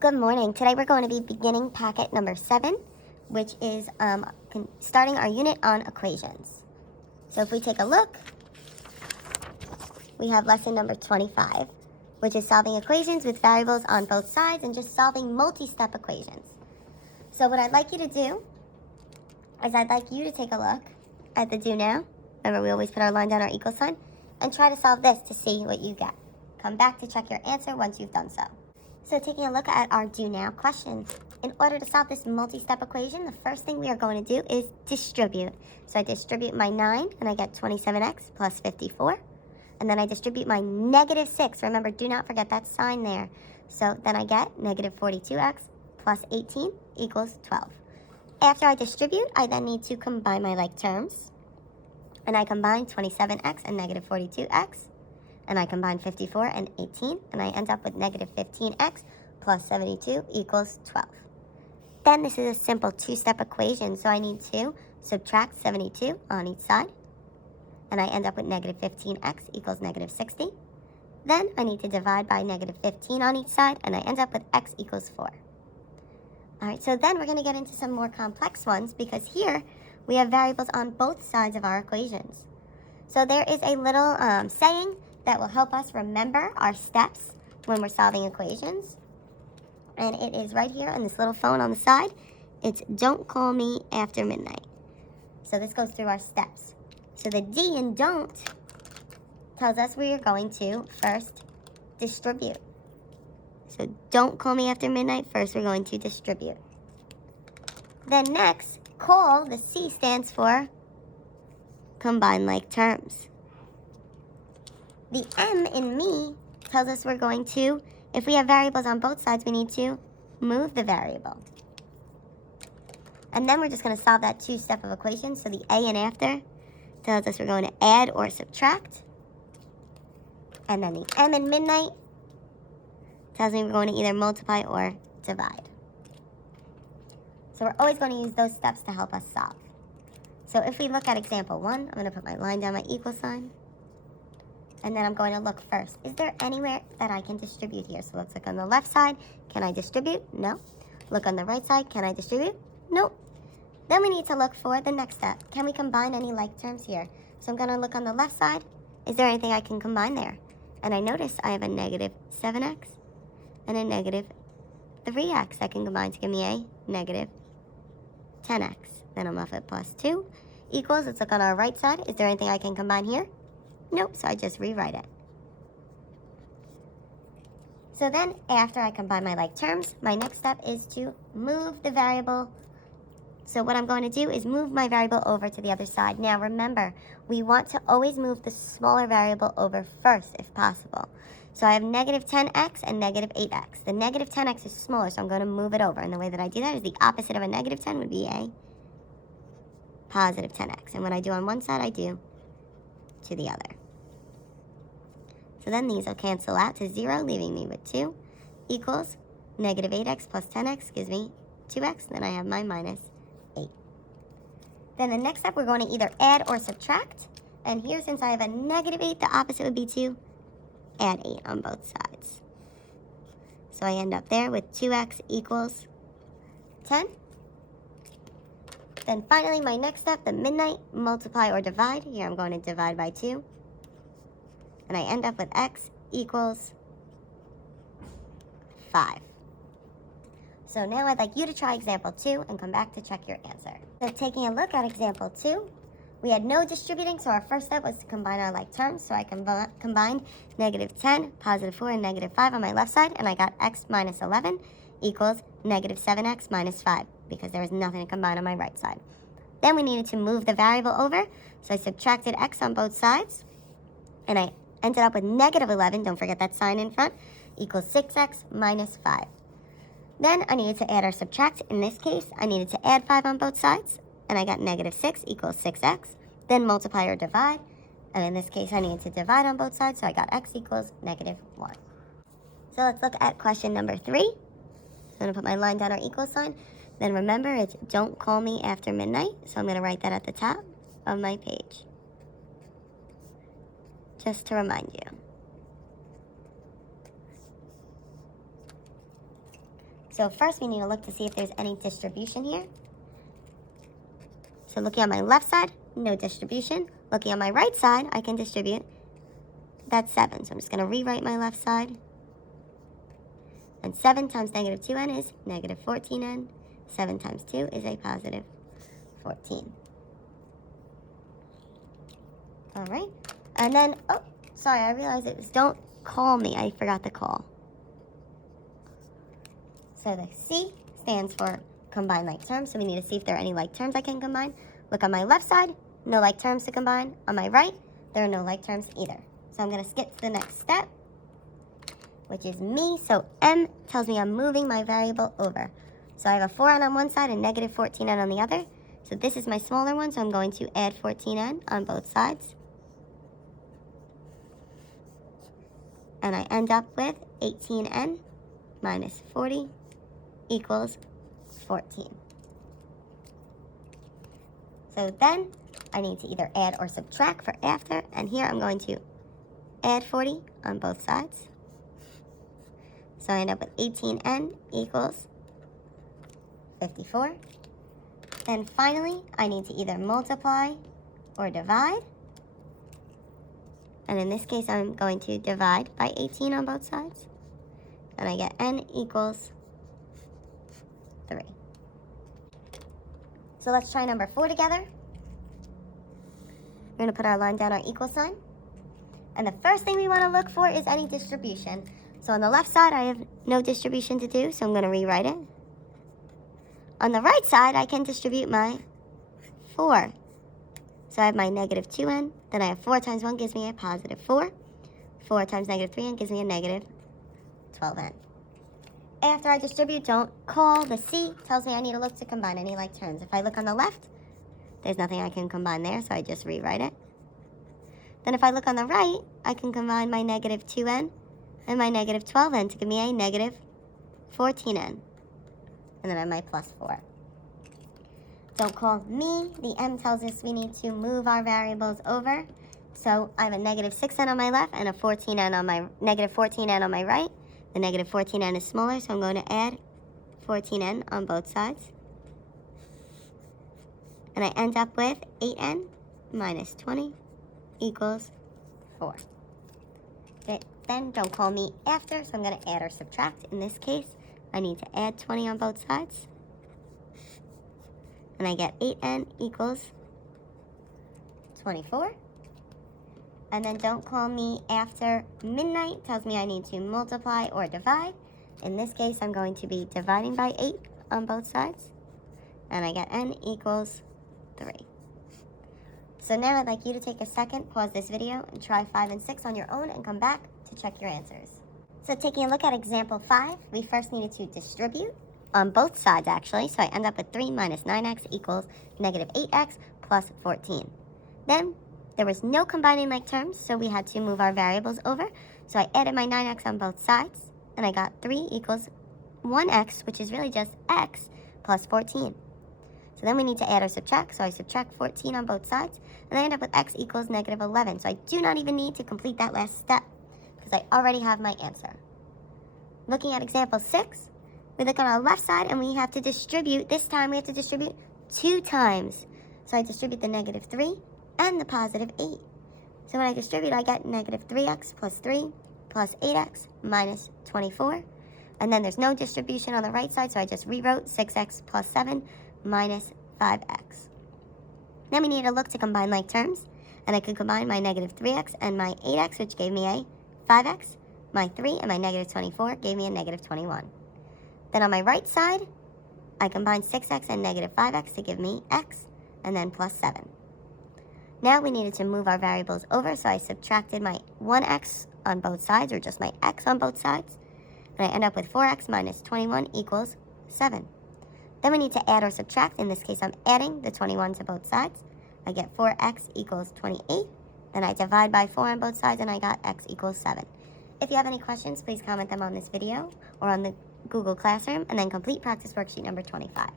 Good morning. Today we're going to be beginning packet number 7, which is starting our unit on equations. So if we take a look, we have lesson number 25, which is solving equations with variables on both sides and just solving multi-step equations. So what I'd like you to do is I'd like you to take a look at the do now. Remember, we always put our line down, our equal sign, and try to solve this to see what you get. Come back to check your answer once you've done so. So taking a look at our do now questions. In order to solve this multi-step equation, the first thing we are going to do is distribute. So I distribute my 9 and I get 27x plus 54. And then I distribute my negative 6. Remember, do not forget that sign there. So then I get negative 42x plus 18 equals 12. After I distribute, I then need to combine my like terms. And I combine 27x and negative 42x. And I combine 54 and 18, and I end up with negative 15x plus 72 equals 12. Then this is a simple two-step equation, so I need to subtract 72 on each side, and I end up with negative 15x equals negative 60. Then I need to divide by negative 15 on each side, and I end up with x equals 4. All right, so then we're going to get into some more complex ones, because here we have variables on both sides of our equations. So there is a little saying that will help us remember our steps when we're solving equations. And it is right here on this little phone on the side. It's don't call me after midnight. So this goes through our steps. So the D in don't tells us we are going to first distribute. So don't call me after midnight. First we're going to distribute. Then next, call, the C stands for combine like terms. The M in me tells us we're going to, if we have variables on both sides, we need to move the variable. And then we're just going to solve that two-step of equation. So the A in after tells us we're going to add or subtract. And then the M in midnight tells me we're going to either multiply or divide. So we're always going to use those steps to help us solve. So if we look at example 1, I'm going to put my line down, my equal sign. And then I'm going to look first. Is there anywhere that I can distribute here? So let's look on the left side. Can I distribute? No. Look on the right side. Can I distribute? No. Then we need to look for the next step. Can we combine any like terms here? So I'm going to look on the left side. Is there anything I can combine there? And I notice I have a negative 7x and a negative 3x that can combine to give me a negative 10x. Then I'm left with plus 2 equals, let's look on our right side. Is there anything I can combine here? Nope, so I just rewrite it. So then, after I combine my like terms, my next step is to move the variable. So what I'm going to do is move my variable over to the other side. Now remember, we want to always move the smaller variable over first, if possible. So I have negative 10x and negative 8x. The negative 10x is smaller, so I'm going to move it over. And the way that I do that is the opposite of a negative 10 would be a positive 10x. And what I do on one side, I do to the other. So then these will cancel out to 0, leaving me with 2 equals negative 8x plus 10x gives me 2x. Then I have my minus 8. Then the next step, we're going to either add or subtract. And here, since I have a negative 8, the opposite would be to add 8 on both sides. So I end up there with 2x equals 10. Then finally, my next step, the midnight, multiply or divide. Here I'm going to divide by 2. And I end up with x equals 5. So now I'd like you to try example 2 and come back to check your answer. So taking a look at example 2, we had no distributing, so our first step was to combine our like terms. So I combined negative 10, positive 4, and negative 5 on my left side, and I got x minus 11 equals negative 7x minus 5, because there was nothing to combine on my right side. Then we needed to move the variable over, so I subtracted x on both sides, and I ended up with negative 11, don't forget that sign in front, equals 6x minus 5. Then I needed to add or subtract. In this case, I needed to add 5 on both sides, and I got negative 6 equals 6x. Then multiply or divide, and in this case, I needed to divide on both sides, so I got x equals negative 1. So let's look at question number 3. So I'm going to put my line down, our equal sign. Then remember, it's don't call me after midnight, so I'm going to write that at the top of my page, just to remind you. So first we need to look to see if there's any distribution here. So looking on my left side, no distribution. Looking on my right side, I can distribute. That's 7. So I'm just going to rewrite my left side. And 7 times negative 2n is negative 14n. 7 times 2 is a positive 14. All right. And then, oh, sorry, I realized it was don't call me. I forgot the call. So the C stands for combine like terms. So we need to see if there are any like terms I can combine. Look on my left side, no like terms to combine. On my right, there are no like terms either. So I'm going to skip to the next step, which is me. So M tells me I'm moving my variable over. So I have a 4n on one side and negative 14n on the other. So this is my smaller one, so I'm going to add 14n on both sides. And I end up with 18n minus 40 equals 14. So then I need to either add or subtract for after, and here I'm going to add 40 on both sides. So I end up with 18n equals 54. Then finally, I need to either multiply or divide. And in this case, I'm going to divide by 18 on both sides. And I get n equals 3. So let's try number 4 together. We're going to put our line down our equal sign. And the first thing we want to look for is any distribution. So on the left side, I have no distribution to do, so I'm going to rewrite it. On the right side, I can distribute my 4. So I have my negative 2n, then I have 4 times 1 gives me a positive 4. 4 times negative 3n gives me a negative 12n. After I distribute, don't call. The C tells me I need to look to combine any like terms. If I look on the left, there's nothing I can combine there, so I just rewrite it. Then if I look on the right, I can combine my negative 2n and my negative 12n to give me a negative 14n. And then I have my plus 4. Don't call me. The M tells us we need to move our variables over. So I have a negative 6n on my left and a 14n on my negative 14n on my right. The negative 14n is smaller, so I'm going to add 14n on both sides. And I end up with 8n minus 20 equals 4. Then don't call me after, so I'm going to add or subtract. In this case, I need to add 20 on both sides. And I get 8n equals 24. And then don't call me after midnight. Tells me I need to multiply or divide. In this case, I'm going to be dividing by 8 on both sides. And I get n equals 3. So now I'd like you to take a second, pause this video, and try 5 and 6 on your own and come back to check your answers. So taking a look at example 5, we first needed to distribute on both sides actually. So I end up with 3 minus 9x equals negative 8x plus 14. Then there was no combining like terms, so we had to move our variables over. So I added my 9x on both sides, and I got 3 equals 1x, which is really just x plus 14. So then we need to add or subtract, so I subtract 14 on both sides, and I end up with x equals negative 11. So I do not even need to complete that last step, because I already have my answer. Looking at example 6, we look on our left side, and we have to distribute. This time we have to distribute 2 times. So I distribute the negative 3 and the positive 8. So when I distribute, I get negative 3x plus 3 plus 8x minus 24. And then there's no distribution on the right side, so I just rewrote 6x plus 7 minus 5x. Then we need to look to combine like terms, and I could combine my negative 3x and my 8x, which gave me a 5x. My 3 and my negative 24 gave me a negative 21. Then on my right side, I combined 6x and negative 5x to give me x, and then plus 7. Now we needed to move our variables over, so I subtracted my 1x on both sides, or just my x on both sides, and I end up with 4x minus 21 equals 7. Then we need to add or subtract. In this case, I'm adding the 21 to both sides. I get 4x equals 28. Then I divide by 4 on both sides, and I got x equals 7. If you have any questions, please comment them on this video or on the Google Classroom, and then complete practice worksheet number 25.